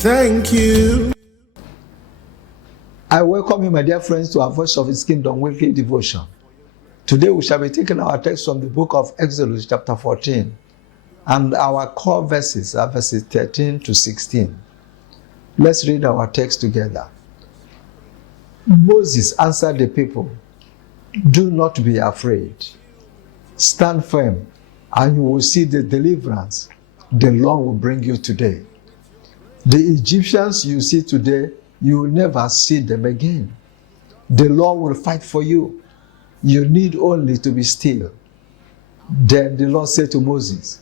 Thank you. I welcome you, my dear friends, to our Voice of His Kingdom weekly devotion. Today we shall be taking our text from the book of Exodus chapter 14, and our core verses are verses 13 to 16. Let's read our text together. Moses answered the people, "Do not be afraid. Stand firm, and you will see the deliverance the Lord will bring you today. The Egyptians you see today, you will never see them again. The Lord will fight for you. You need only to be still." Then the Lord said to Moses,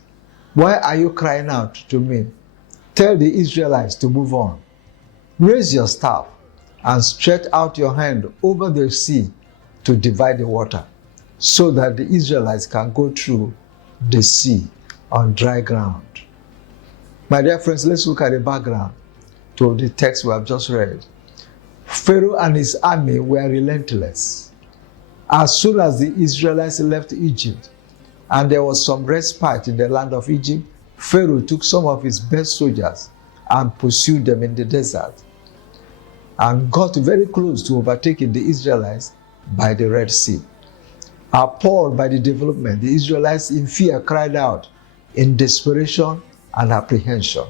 "Why are you crying out to me? Tell the Israelites to move on. Raise your staff and stretch out your hand over the sea to divide the water, so that the Israelites can go through the sea on dry ground." My dear friends, let's look at the background to the text we have just read. Pharaoh and his army were relentless. As soon as the Israelites left Egypt and there was some respite in the land of Egypt, Pharaoh took some of his best soldiers and pursued them in the desert and got very close to overtaking the Israelites by the Red Sea. Appalled by the development, the Israelites in fear cried out in desperation and apprehension.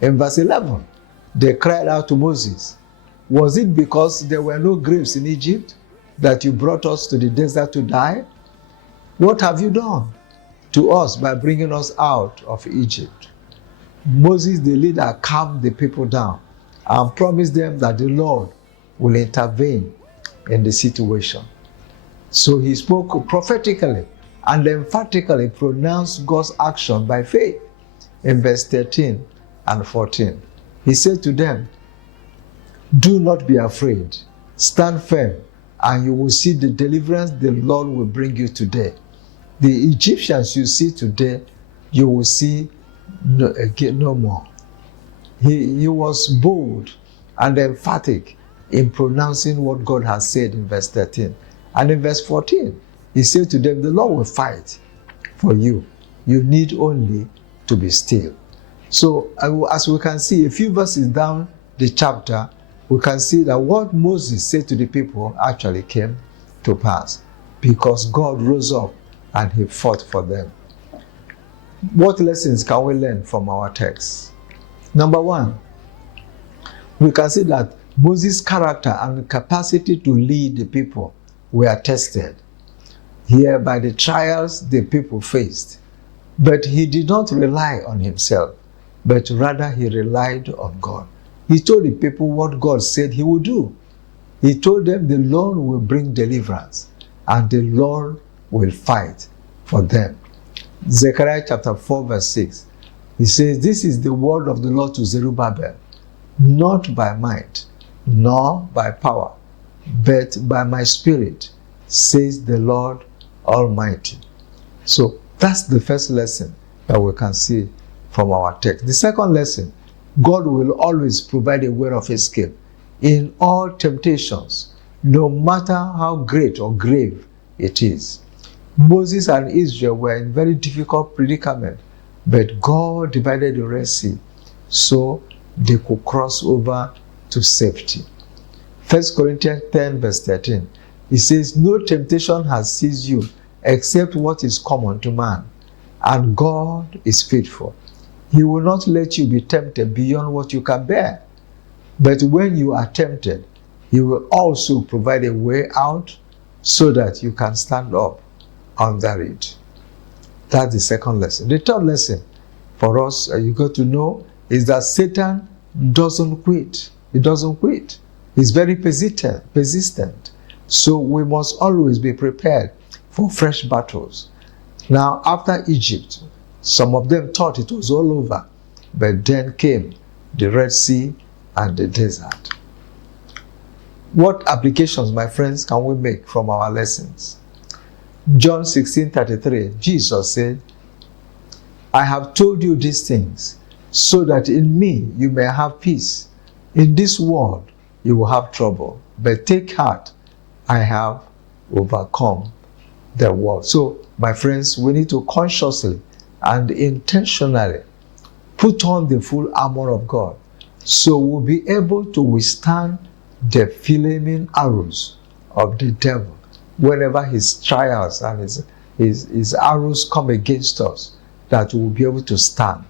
In verse 11, they cried out to Moses, "Was it because there were no graves in Egypt that you brought us to the desert to die? What have you done to us by bringing us out of Egypt?" Moses, the leader, calmed the people down and promised them that the Lord will intervene in the situation. So he spoke prophetically and emphatically pronounced God's action by faith. In verse 13 and 14, he said to them, "Do not be afraid. Stand firm, and you will see the deliverance the Lord will bring you today. The Egyptians you see today, you will see no more." He was bold and emphatic in pronouncing what God has said in verse 13. And in verse 14, he said to them, "The Lord will fight for you. You need only to be still." So as we can see a few verses down the chapter, we can see that what Moses said to the people actually came to pass because God rose up and he fought for them. What lessons can we learn from our text? Number one, we can see that Moses' character and capacity to lead the people were tested here by the trials the people faced. But he did not rely on himself, but rather he relied on God. He told the people what God said he would do. He told them the Lord will bring deliverance and the Lord will fight for them. Zechariah chapter 4 verse 6, he says, "This is the word of the Lord to Zerubbabel, not by might, nor by power, but by my spirit, says the Lord Almighty." So that's the first lesson that we can see from our text. The second lesson, God will always provide a way of escape in all temptations, no matter how great or grave it is. Moses and Israel were in very difficult predicament, but God divided the Red Sea so they could cross over to safety. 1 Corinthians 10 verse 13, it says, "No temptation has seized you except what is common to man, and God is faithful. He will not let you be tempted beyond what you can bear. But when you are tempted, he will also provide a way out so that you can stand up under it." That's the second lesson. The third lesson for us, you got to know, is that Satan doesn't quit. He doesn't quit. He's very persistent. So we must always be prepared for fresh battles. Now, after Egypt, some of them thought it was all over, but then came the Red Sea and the desert. What applications, my friends, can we make from our lessons? John 16:33, Jesus said, "I have told you these things so that in me you may have peace. In this world you will have trouble, but take heart, I have overcome the world." So, my friends, we need to consciously and intentionally put on the full armor of God So we'll be able to withstand the flaming arrows of the devil whenever his trials and his arrows come against us, that we'll be able to stand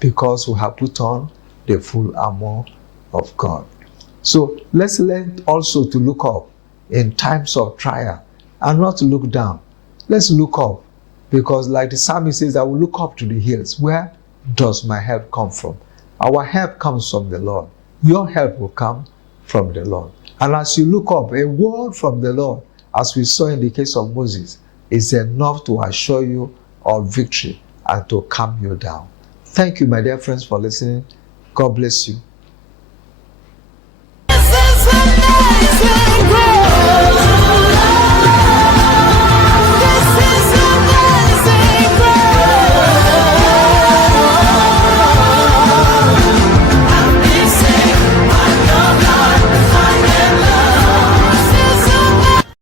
because we have put on the full armor of God. So let's learn also to look up in times of trial and not to look down. Let's look up, because like the psalmist says, I will look up to the hills. Where does my help come from? Our help comes from the Lord. Your help will come from the Lord. And as you look up, a word from the Lord, as we saw in the case of Moses, is enough to assure you of victory and to calm you down. Thank you, my dear friends, for listening. God bless you.